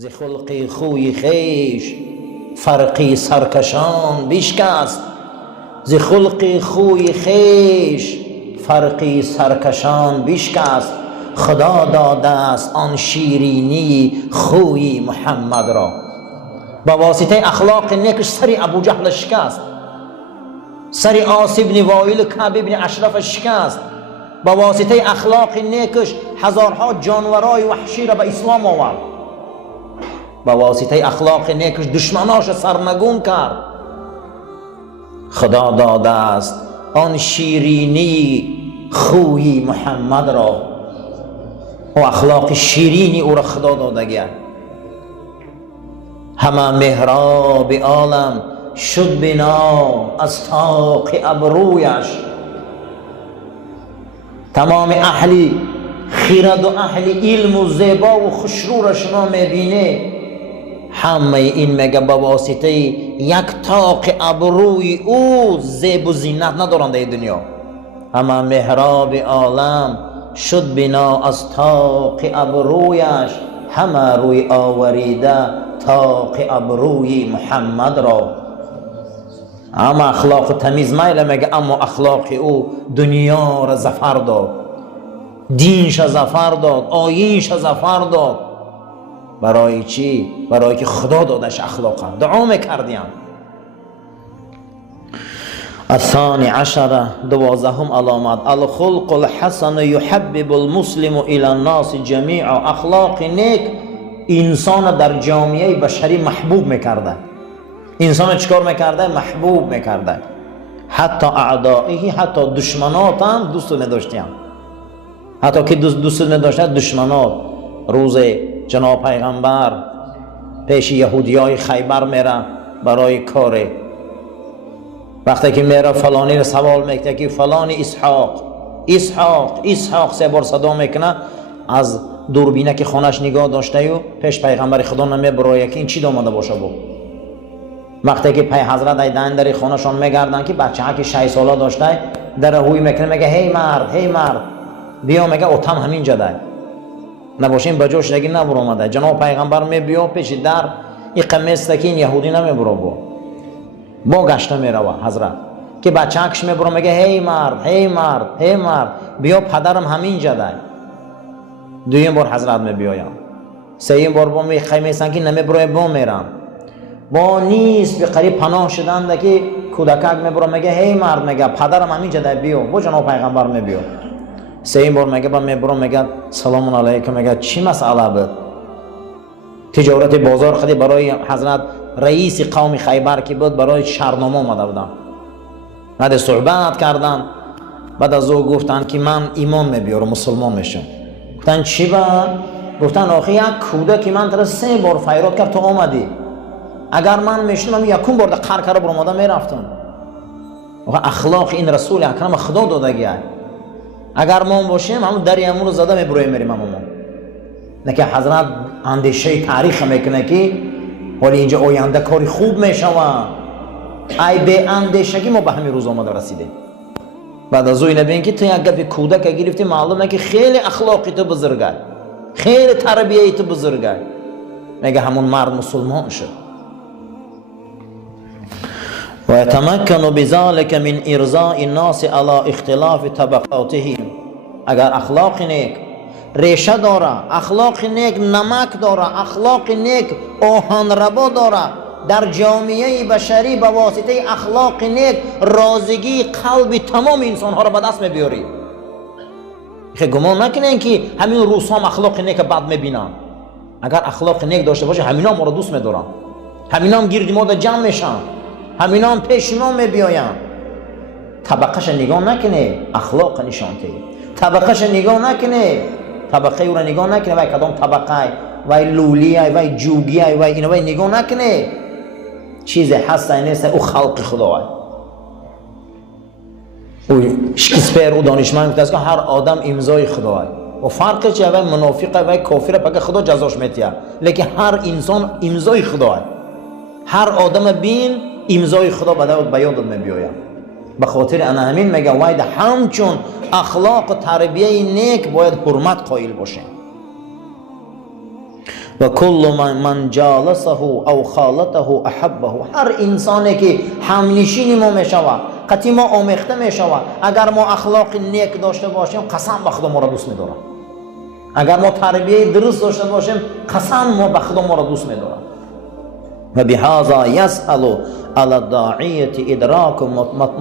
ز خلقی خوی خیش فرقی سرکشان بیشکست. ز خلقی خوی خیش فرقی سرکشان بیشکست. خدا داده است آن شیرینی خوی محمد را. با واسطه اخلاق نیکش سری ابو جهل شکست، سری عاص بن وائل کعب بن اشرف شکست. با واسطه اخلاق نیکش هزارها جانورای وحشی را به اسلام آورد. با واسطه اخلاق نیکش دشمناش سرنگون کرد. خدا داده است آن شیرینی خوی محمد را. و اخلاق شیرینی او را خدا داده گیا. همه محراب عالم شد بنا از طاق ابرویش. تمام اهل خرد و اهل علم و زیبا و خوشرورش را میبینه. همه این میگه با واسطه یک طاق ابروی او زیب و زینت ندارند در دنیا. همه محراب عالم شد بنا از طاق ابرویش. همه روی آوریده طاق ابروی محمد را. اما اخلاق تمیز میل میگه، اما اخلاق او دنیا را ظفر داد، دینش ظفر داد، آیینش ظفر داد. برای چی؟ برای که خدا دادش اخلاق. دعا میکردیم. الثانی عشر، دوازدهم علامت، الخلق الحسن یحبب المسلم الى الناس جمیعا. اخلاق نیک انسان در جامعه بشری محبوب میکرده. انسان چیکار میکرده؟ محبوب میکرده. حتی اعدائه، حتی دشمنات هم دوست نداشتیم. حتی که دوست نداشتن دشمنات. روز جناب پیغمبر پیش یهودیای خیبر میره برای کار. وقتی که میره فلانی رو سوال میکنه که فلانی اسحاق سه بار صدا میکنه. از دوربینه که خونش نگاه داشته و پیش پیغمبر خدا نمیبره که این چی دامده باشه. با وقتی که حضرت ایدن در خونشان میگردن که بچه ها که 6 ساله داشته، در هوی میکنه میگه هی مرد بیا. میگه اوتم همین جده نباشین بجاش نگی نبر آمده. جناب پیغمبر می بیا پیش در این قمیص که این یهودی نمیبره. با گشته میروه حضرت که بچه کش میبره میگه هی مرد بیا پدرم همین جده. دویم بار حضرت میبیایم. سوم بار با می قمیصن که نمیبره با میرم. با نیست به قریب پناه شدن که کودکک میبره میگه هی مرد، میگه پدرم همین جده بیا. با جناب پیغمبر میبیا. سوم بار میگه با میبره میگه سلام علیکم. میگه چی مسئله بود؟ تجارت بازار خدی برای حضرت رئیس قوم خیبر که بود برای شرنامه آمده بودم. بعد صحبت کردن. بعد از او گفتن که من ایمان میبیارم مسلمان میشم. گفتن چی با؟ گفتن آخه یک کودک که من 3 بار فیراد کرد تو آمدی. اگر من میشنم یکم بار قهر کرده برآمده میرفتم. اخلاق این رسول اکرم خدا داده گیه. اگر ما باشیم همون دریمون رو زده میبرویم میریم. همون نه که حضرت اندیشه تاریخ میکنه که ولی اینجا آینده کاری خوب میشوه. ای به اندیشگی ما به همین روز آمده رسیده. بعد از او نبین که تو یک گپ کودک گرفتی معلومه که خیلی اخلاقی تو بزرگه، خیلی تربیتی تو بزرگه. میگه همون مرد مسلمان شد. و یتمکن بذلك من ارضاء الناس على اختلاف طبقاتهم. اگر اخلاق نیک ریشه داره، اخلاق نیک نمک داره، اخلاق نیک آهن ربا داره، در جامعه بشری به واسطه اخلاق نیک رازگی قلب تمام انسان ها را به دست میبیاری. خیلی گمان نکنین که همین روس هم اخلاق نیک بد میبینن. اگر اخلاق نیک داشته باشه همین ها ما را دوست میدارن، همین هم گیرد ما را جمع میشن، همین هم پیش ما میبیاین. طبقهش نگاه نکنه، اخلاق نشانته. طبقهش نگاه نکنه، طبقه او را نگاه نکنه وای کدام طبقه وای لولیه وای جوگیه وای اینا وای نگاه نکنه. چیز هست نیست، او خلق خداه. او شکسپیر او دانشمند گفته است که هر آدم امضای خداه. و فرقش چیه؟ وای منافقه وای کافره پاک خدا جزاش میتیه. لیکن هر انسان امضای خداه. هر آدم بین امضای خدا به یاد میبیاید. به خاطر انا همین میگه وای همچون اخلاق و تربیه نیک باید حرمت قائل باشیم. و کل من جالسه او خالته احبه. هر انسانی که همنشین ما میشود، قطعی ما آمیخته میشود، اگر ما اخلاق نیک داشته باشیم قسم به خدا ما را دوست می‌دارد. اگر ما تربیت درست داشته باشیم قسم ما به خدا ما را دوست می‌دارد. و بهذا يسأل على الداعية ادراک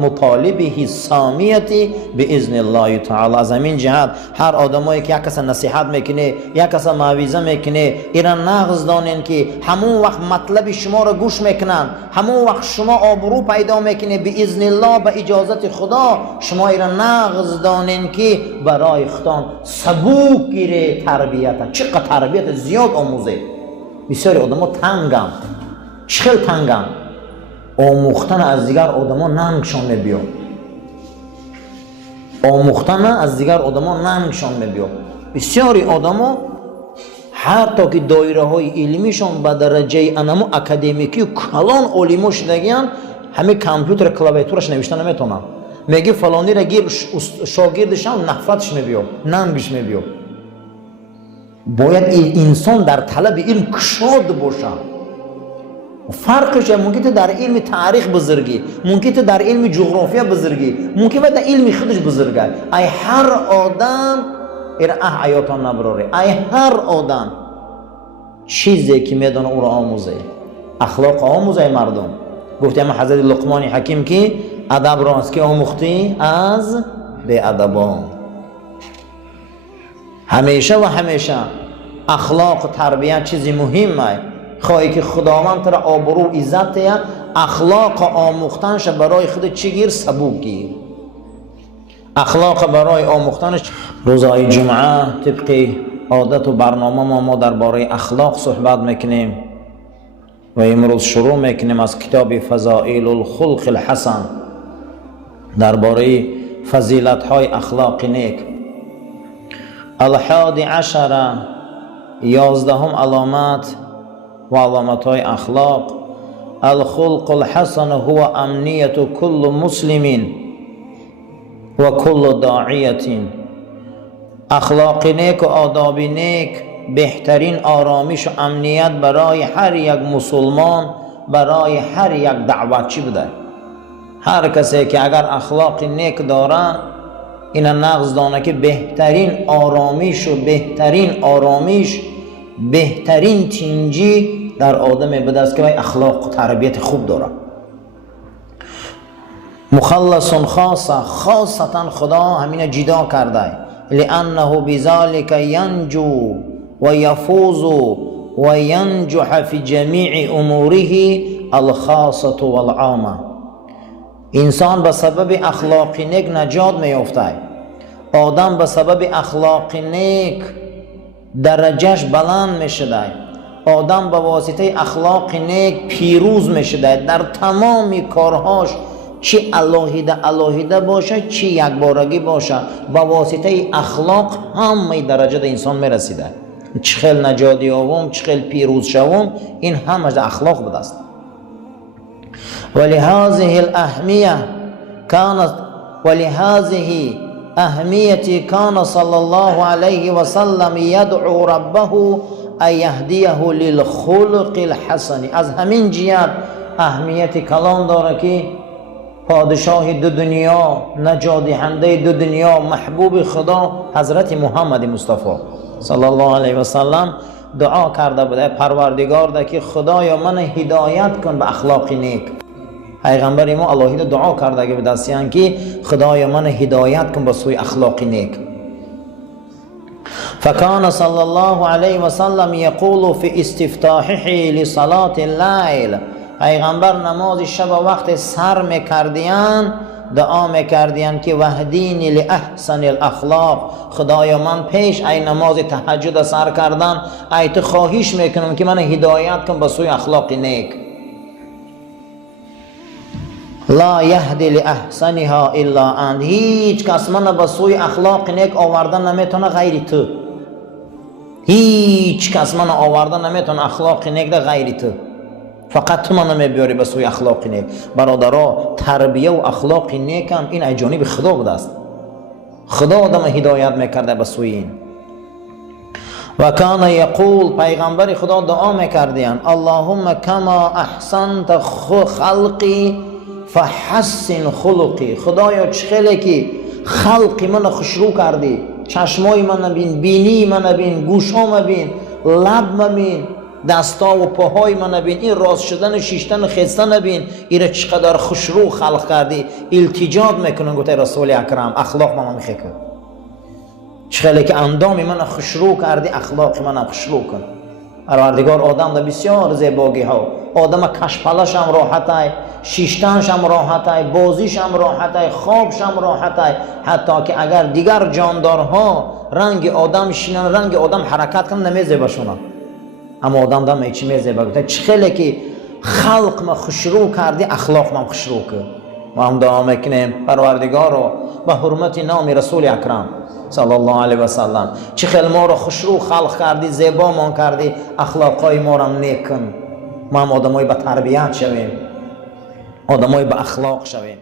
مطالبه السامیة باذن الله تعالی. از همین جهت هر آدمایی که یک کس نصیحت میکنه، یک کس موعظه میکنه، اینا نغز دانین که همون وقت مطلب شما را گوش میکنن، همون وقت شما آبرو پیدا میکنه باذن الله، به اجازت خدا شما اینا نغز دانین که برای خودتان سبوک گیره تربیت. چقدر تربیت زیاد آموزه. بسیاری آدما تنگم، چخیل تنگم، آموختن از دیگر آدما ننگشان میبیاد، آموختن از دیگر آدما ننگشان میبیاد. بسیاری آدما حتی که دایره های علمیشان به درجه انمو اکادمیکی و کلان علما شدگیان، همه کامپیوتر کلاویاتورش نوشتن نمیتونن. میگه فلانی را گیر شاگردشان نفرتش میبیاد، ننگش میبیاد. باید انسان در طلب علم کشاد باشه. فرقش ممکن در علم تاریخ بزرگی، ممکن در علم جغرافیا بزرگی، ممکن در علم خودش بزرگی. ای هر آدم حیاتان نبراره، ای هر آدم چیزی که میدونه او را آموزه، اخلاق آموزه مردم. گفتیم حضرت لقمان حکیم که ادب را از که آموختی؟ از بی ادبان. همیشه و همیشه اخلاق و تربیت چیزی مهمه. خواهی که خداوند تر آبرو عزت یا اخلاق آموختنش برای خود چی گیر؟ سبوک گیر. اخلاق برای آموختنش. روزهای جمعه طبق عادت و برنامه ما درباره اخلاق صحبت میکنیم و امروز شروع میکنیم از کتاب فضائل الخلق الحسن، درباره فضیلت های اخلاق نیک. الحادی عشر، 11 علامت و علامت های اخلاق. الخلق الحسن هو امنیت کل مسلم و کل داعیت. اخلاق نیک و آداب نیک بهترین آرامش و امنیت برای هر یک مسلمان، برای هر یک دعوتچی بوده. هر کسی که اگر اخلاق نیک داره، این نغز دانه که بهترین آرامش و بهترین تینجی در آدم بده است که اخلاق و تربیت خوب داره. مخلص خاصتا خدا همین جدا کرده، لانه بذلك ینجو و یفوز و ینجح فی جمیع اموره الخاصه والعامه. انسان به سبب اخلاق نیک نجات میافته. آدم به سبب اخلاق نیک درجهش بلند میشده. آدم به واسطه اخلاق نیک پیروز میشده در تمام کارهاش، چی علاهیده باشه چی یک بارگی باشه، به واسطه اخلاق همه درجه انسان میرسیده. چخیل نجات یابم، چخیل پیروز شوم، این همه اخلاق بوده است. ولهذه اهمیتی کان صلی الله علیه و سلم یدعو ربه ان یهدیه للخلق الحسن. از همین جهت اهمیت کلان داره که پادشاه دو دنیا، نجات دهنده دو دنیا، محبوب خدا حضرت محمد مصطفی صلی الله علیه و سلم دعا کرده بوده، پروردگار ده که خدایا من هدایت کن به اخلاق نیک. پیغمبر ما الهی دعا کرده که بدستیان که خدایا من هدایت کن به سوی اخلاق نیک. فکان صلی الله علیه و سلم یقول فی استفتاحه لصلاة اللیل. پیغمبر نماز شب وقت سر میکردیان دعا میکردیان که وهدینی لاحسن الاخلاق. خدایا من پیش ای نماز تهجد سر کردن ای تو خواهش میکنم که من هدایت کن به سوی اخلاق نیک. لا یهدی لاحسنها الا انت. هیچ کس من به سوی اخلاق نیک آوردن نمیتونه غیر تو. هیچ کس من آوردن نمیتونه اخلاق نیک ده غیر تو. فقط تو من نمیبیاری به سوی اخلاق نیک. برادرها، تربیه و اخلاق نیک هم این جانب خدا بوده است. خدا آدم هدایت میکرده به سوی این. و کان یقول، پیغمبر خدا دعا میکردین اللهم کما احسنت خلقی فحسن خلقی. خدایا چخیلی که خلقی من خوشرو کردی، چشمای من بین، بینی من بین، گوشام بین، لب بین، دستا و پاهای من بین، این راست شدن و شیشتن و خیستن بین، ایره چقدر خوشرو خلق کردی. التجاد میکنن گوته رسول اکرم اخلاق من میخواه کن، چخیلی که اندامی من خوشرو کردی اخلاق من خوشرو کن. پروردگار آدم دا بسیار زیباگی ها، آدم کشپلش هم راحت های، شیشتنش هم راحت های، بازیش هم راحت های، خوابش هم راحت های. حتی که اگر دیگر جاندارها رنگ آدم شینن، رنگ آدم حرکت کنن نمیزیبه شونن، اما آدم دا میچی میزیبه. گوته چخیلی که خلق ما خوشرو کردی اخلاق ما خوشرو کن. ما هم دعا میکنیم پروردگار رو به حرمت نام رسول اکرم صلی الله علیه و سلم چه خیلی ما رو خوشرو خلق کردی، زیبا مان کردی، اخلاقای ما رو نیک کن. ما هم آدمای با تربیت شویم، آدمای با اخلاق شویم.